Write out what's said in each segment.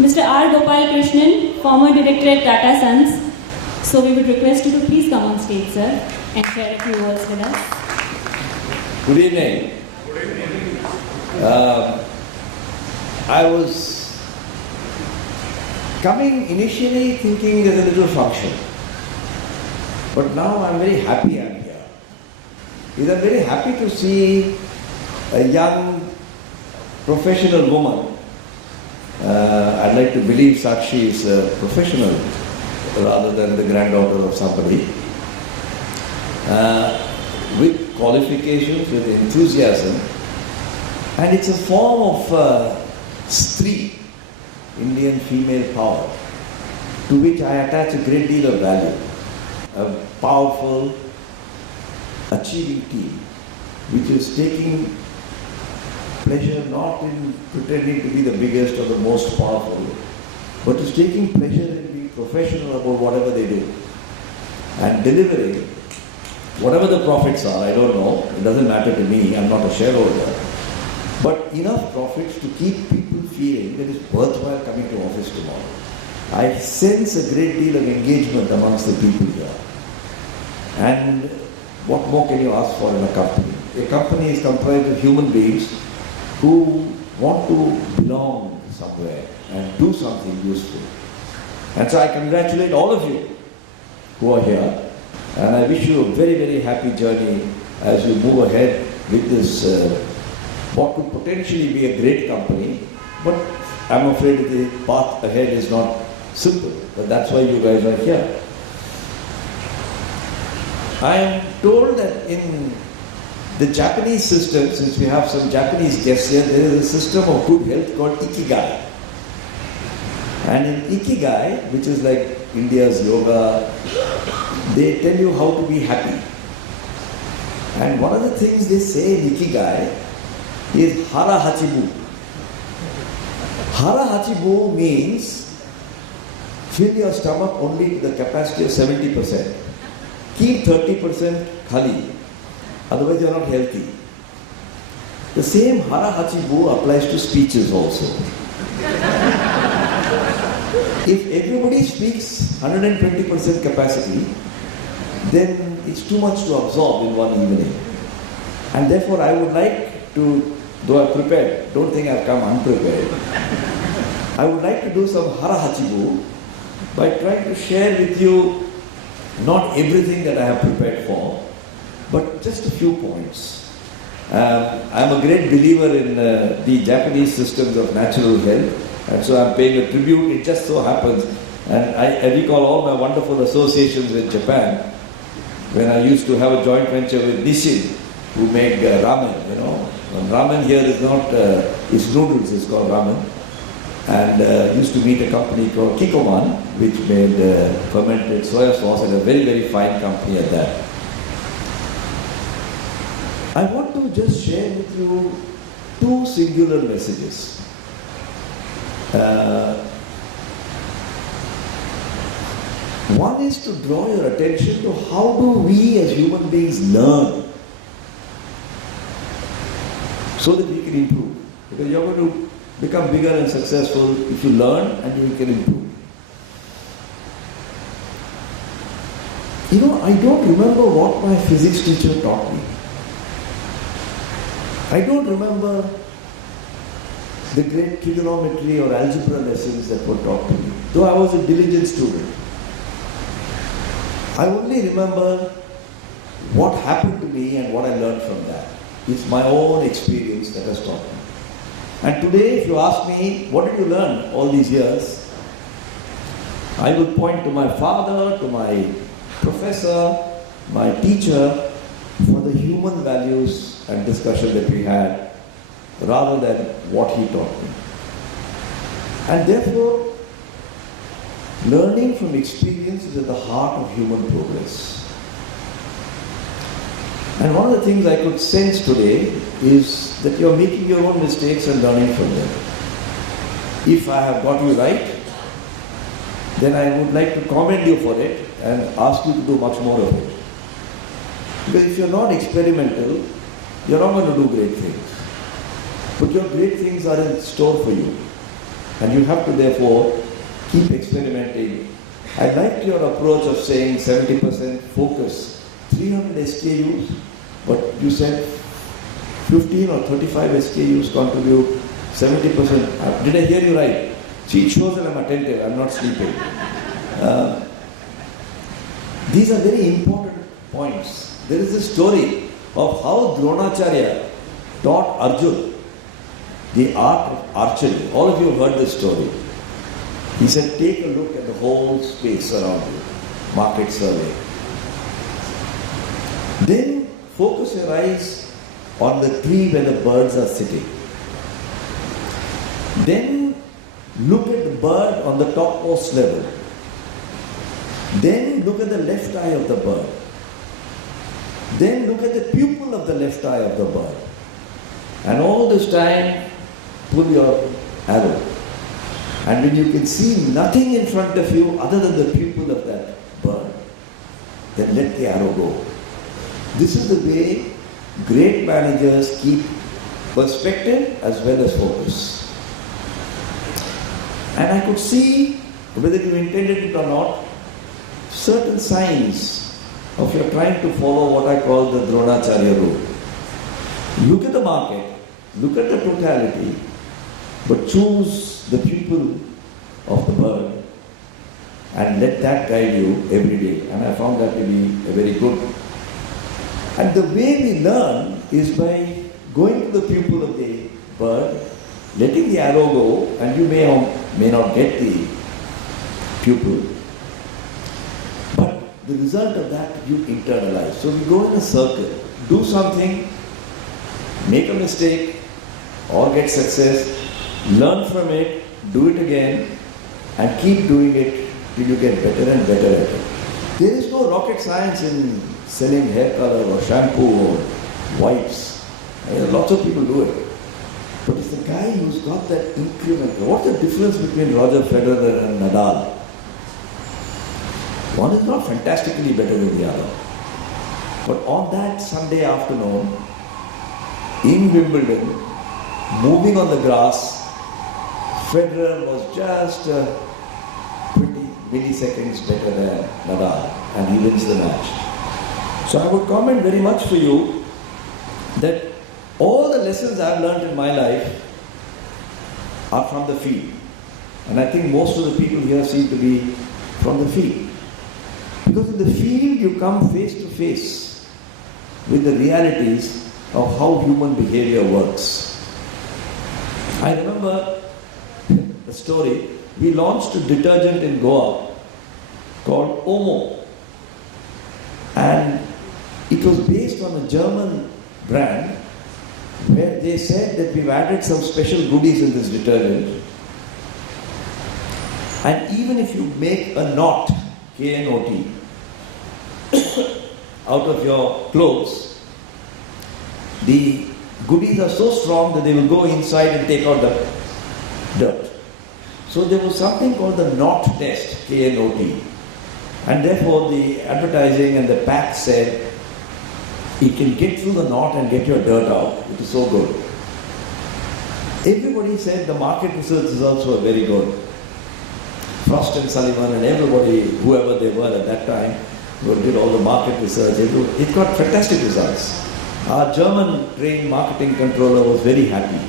Mr. RGopalakrishnan, former director at Tata Sons. So we would request you to please come on stage, sir, and share a few words with us. Good evening. I was coming initially thinking there's a little function, but now I'm very happy I'm here. Because I'm very happy to see a young professional woman. I'd like to believe Sakshi is a professional rather than the granddaughter of somebody. With qualifications, with enthusiasm, and it's a form of Stree, Indian female power, to which I attach a great deal of value. A powerful, achieving team, which is taking pleasure not in pretending to be the biggest or the most powerful, but is taking pleasure in being professional about whatever they do and delivering whatever the profits are. I don't know, it doesn't matter to me, I'm not a shareholder, but enough profits to keep people feeling that it's worthwhile coming to office tomorrow. I sense a great deal of engagement amongst the people here. And what more can you ask for in a company? A company is comprised of human beings who want to belong somewhere and do something useful. And so I congratulate all of you who are here, and I wish you a very, very happy journey as you move ahead with this, what could potentially be a great company, but I'm afraid the path ahead is not simple, but that's why you guys are here. I am told that in the Japanese system, since we have some Japanese guests here, there is a system of good health called Ikigai. And in Ikigai, which is like India's yoga, they tell you how to be happy. And one of the things they say in Ikigai is Hara Hachibu. Hara Hachibu means fill your stomach only to the capacity of 70%. Keep 30% khali. Otherwise you are not healthy. The same Hara Hachibu applies to speeches also. If everybody speaks 120% capacity, then it's too much to absorb in one evening. And therefore I would like to, though I've prepared, don't think I've come unprepared, I would like to do some Hara Hachibu by trying to share with you not everything that I have prepared for, but just a few points. I'm a great believer in the Japanese systems of natural health, and so I'm paying a tribute. It just so happens, and I recall all my wonderful associations with Japan, when I used to have a joint venture with Nissin, who make ramen, you know. And ramen here is not, it's noodles, it's called ramen. And used to meet a company called Kikkoman, which made fermented soya sauce, and a very, very fine company at that. I want to just share with you two singular messages. One is to draw your attention to how do we as human beings learn so that we can improve. Because you're going to become bigger and successful if you learn and you can improve. You know, I don't remember what my physics teacher taught me. I don't remember the great trigonometry or algebra lessons that were taught to me, though I was a diligent student. I only remember what happened to me and what I learned from that. It's my own experience that has taught me. And today, if you ask me, what did you learn all these years? I will point to my father, to my professor, my teacher, for the human values and discussion that we had, rather than what he taught me. And therefore, learning from experience is at the heart of human progress. And one of the things I could sense today is that you're making your own mistakes and learning from them. If I have got you right, then I would like to commend you for it and ask you to do much more of it. Because if you're not experimental, you're not going to do great things. But your great things are in store for you. And you have to therefore keep experimenting. I liked your approach of saying 70% focus, 300 SKUs, but you said 15 or 35 SKUs contribute 70%. Did I hear you right? See, it shows that I'm attentive, I'm not sleeping. These are very important points. There is a story of how Dronacharya taught Arjun the art of archery. All of you have heard this story. He said, take a look at the whole space around you, market survey. Then focus your eyes on the tree where the birds are sitting. Then look at the bird on the topmost level. Then look at the left eye of the bird. Then look at the pupil of the left eye of the bird. And all this time, pull your arrow. And when you can see nothing in front of you other than the pupil of that bird, then let the arrow go. This is the way great managers keep perspective as well as focus. And I could see, whether you intended it or not, certain signs of your trying to follow what I call the Dronacharya rule. Look at the market, look at the totality, but choose the pupil of the bird and let that guide you every day. And I found that to be a very good. And the way we learn is by going to the pupil of the bird, letting the arrow go, and you may or may not get the pupil. But the result of that you internalize. So we go in a circle, do something, make a mistake or get success, learn from it, do it again, and keep doing it till you get better and better at it. There is no rocket science in selling hair color or shampoo or wipes. Lots of people do it. But it's the guy who's got that increment. What's the difference between Roger Federer and Nadal? One is not fantastically better than the other. But on that Sunday afternoon, in Wimbledon, moving on the grass, Federer was just 20 milliseconds better than Nadal, and he wins the match. So I would comment very much for you that all the lessons I've learned in my life are from the field. And I think most of the people here seem to be from the field. Because in the field you come face to face with the realities of how human behavior works. I remember a story. We launched a detergent in Goa called Omo. And it was based on a German brand where they said that we've added some special goodies in this detergent. And even if you make a knot, K-N-O-T, out of your clothes, the goodies are so strong that they will go inside and take out the dirt. So there was something called the knot test, K-N-O-T. And therefore the advertising and the pack said, it can get through the knot and get your dirt out. It is so good. Everybody said the market research results were very good. Frost and Sullivan and everybody, whoever they were at that time, who did all the market research, it got fantastic results. Our German trained marketing controller was very happy.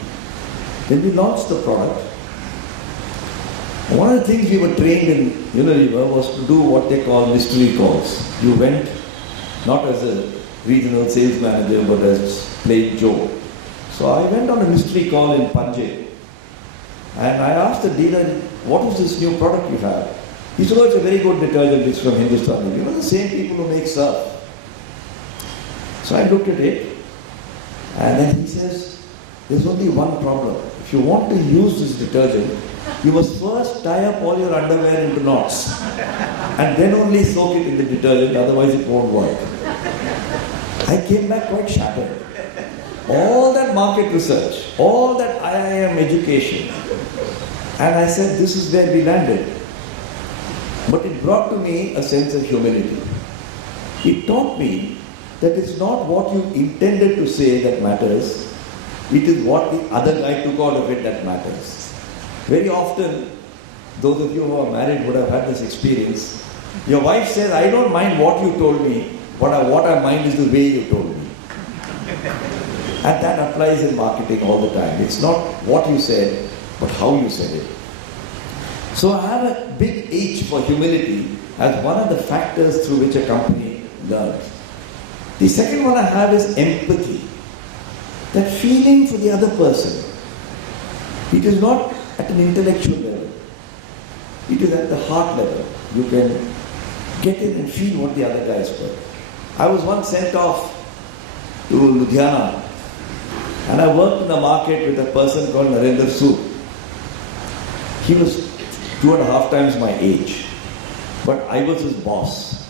Then we launched the product. One of the things we were trained in Unilever was to do what they call mystery calls. You went not as a regional sales manager but as plain Joe. So I went on a mystery call in Panje and I asked the dealer, what is this new product you have? He said, oh, it's a very good detergent, it's from Hindustan. You know, the same people who make surf. So I looked at it and then he says, there's only one problem. If you want to use this detergent, you must first tie up all your underwear into knots and then only soak it in the detergent, otherwise it won't work. I came back quite shattered. All that market research, all that IIM education, and I said, this is where we landed. But it brought to me a sense of humility. It taught me that it's not what you intended to say that matters, it is what the other guy took out of it that matters. Very often, those of you who are married would have had this experience. Your wife says, I don't mind what you told me, what I mind is the way you told me. And that applies in marketing all the time. It's not what you said, but how you said it. So I have a big H for humility as one of the factors through which a company learns. The second one I have is empathy. That feeling for the other person. It is not at an intellectual level. It is at the heart level. You can get in and feel what the other guy is felt. I was once sent off to Ludhiana, and I worked in the market with a person called Narendra Sood. He was 2.5 times my age, but I was his boss.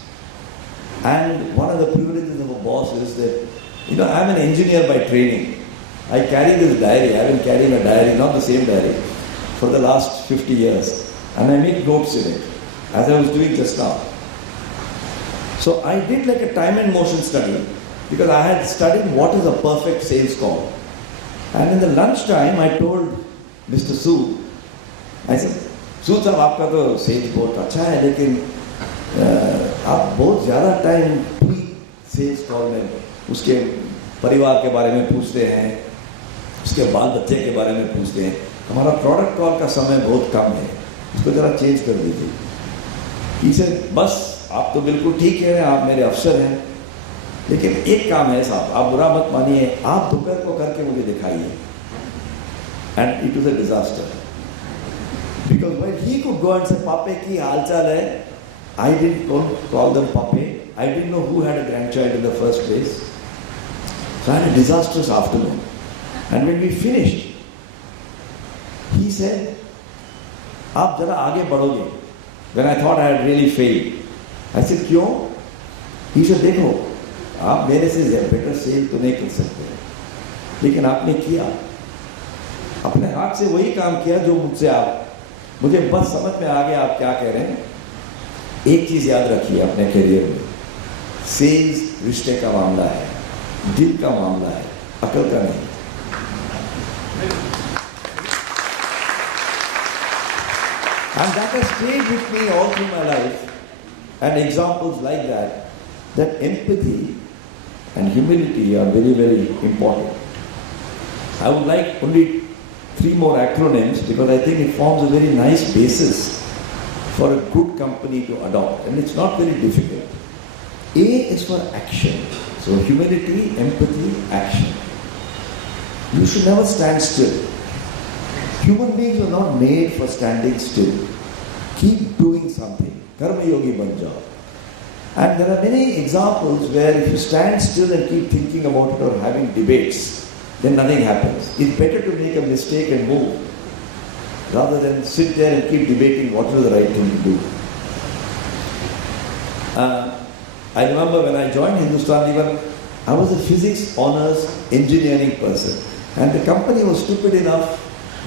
And one of the privileges of a boss is that, I'm an engineer by training. I carry this diary. I have been carrying a diary, not the same diary, for the last 50 years. And I make notes in it, as I was doing just now. So I did like a time and motion study, because I had studied what is a perfect sales call. And in the lunchtime, I told Mr. Sood, I said, Sood sahab, aapka to sales बहुत अच्छा है, लेकिन आप बहुत ज़्यादा time पूरी sales call में उसके परिवार के बारे में पूछते हैं, उसके बाल बच्चे के बारे में पूछते हैं. हमारा प्रोडक्ट कॉल का समय बहुत कम है, इसको ज़रा चेंज कर दीजिए. He said, बस आप तो बिल्कुल ठीक है, आप मेरे अफसर हैं, लेकिन एक काम है साहब, आप बुरा मत मानिए, आप दोपहर को करके मुझे दिखाइए. And it was a disaster. Because when he could go and say, Pape ki halchal hai, I didn't call them Pape. I didn't know who had a grandchild in the first place. So I had a disastrous afternoon. And when we finished, he said, आप जरा आगे बढ़ोगे. When I thought I had really failed, I said, क्यों? He said, देखो, आप मेरे से better sale तो नहीं कर सकते, लेकिन आपने किया, अपने हाथ से वही काम किया जो मुझे बस समझ में आ गया आप क्या कह रहे हैं. एक चीज याद रखिए अपने करियर में, सेल्स रिश्ते का मामला है, दिल का मामला है, अकल का नहीं. And that has stayed with me all through my life. And examples like that empathy and humility are very, very important. I would like only 3 more acronyms because I think it forms a very nice basis for a good company to adopt, and it's not very difficult. A is for action. So humility, empathy, action. You should never stand still. Human beings are not made for standing still. Keep doing something. Karma yogi ban jao. And there are many examples where if you stand still and keep thinking about it or having debates, then nothing happens. It's better to make a mistake and move rather than sit there and keep debating what is the right thing to do. I remember when I joined Hindustan, even I was a physics honors engineering person, and the company was stupid enough,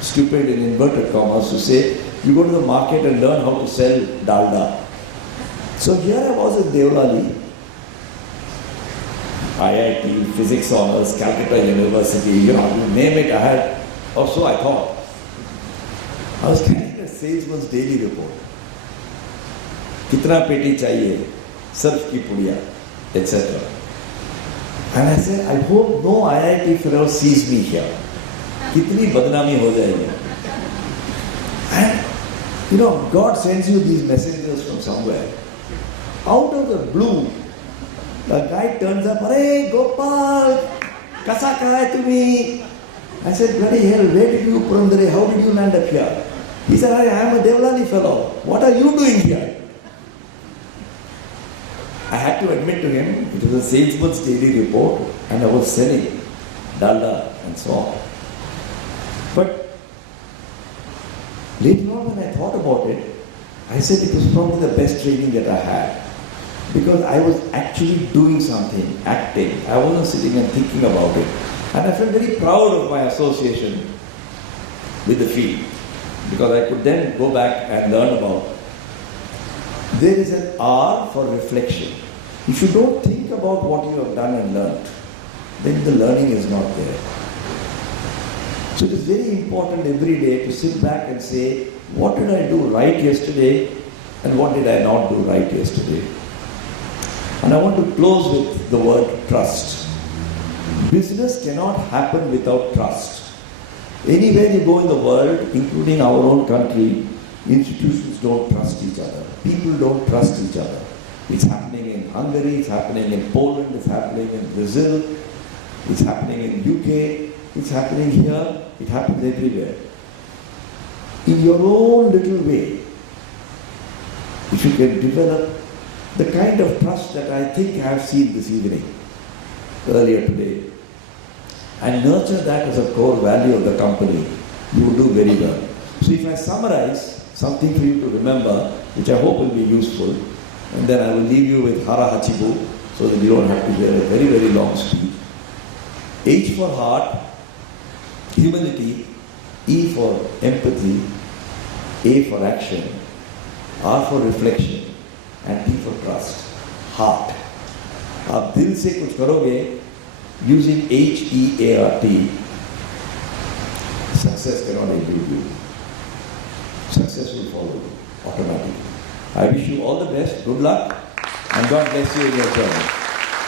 stupid in inverted commas, to say you go to the market and learn how to sell dalda. So here I was in Deolali, IIT, physics honors, Calcutta University, you name it, I had, or so I thought. I was carrying a salesman's daily report. Kitna peti chahiye, surf ki pudiya, etc. And I said, I hope no IIT fellow sees me here. Kitni badnami ho jayegi. And God sends you these messengers from somewhere. Out of the blue, the guy turns up, "Hey, Gopal, kasa kaha hai tumi?" I said, "Bloody hell, where did you Purandare? How did you land up here?" He said, "I am a Deolali fellow. What are you doing here?" I had to admit to him, it was a salesman's daily report, and I was selling dalda and so on. But later on when I thought about it, I said it was probably the best training that I had. Because I was actually doing something, acting. I wasn't sitting and thinking about it. And I felt very proud of my association with the field. Because I could then go back and learn about it. There is an R for reflection. If you don't think about what you have done and learned, then the learning is not there. So it is very important every day to sit back and say, what did I do right yesterday and what did I not do right yesterday? And I want to close with the word trust. Business cannot happen without trust. Anywhere you go in the world, including our own country, institutions don't trust each other. People don't trust each other. It's happening in Hungary, it's happening in Poland, it's happening in Brazil, it's happening in UK, it's happening here, it happens everywhere. In your own little way, if you can develop the kind of trust that I think I have seen this evening, earlier today, and nurture that as a core value of the company, you will do very well. So if I summarize something for you to remember, which I hope will be useful, and then I will leave you with Hara Hachibu, so that you don't have to hear a very, very long speech. H for heart, humility, E for empathy, A for action, R for reflection, and T for trust. Heart. आप दिल से कुछ करोगे using HEART, success cannot elude you. Success will follow you automatically. I wish you all the best, good luck, and God bless you in your journey.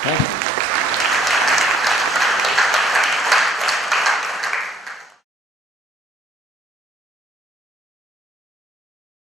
Thank you.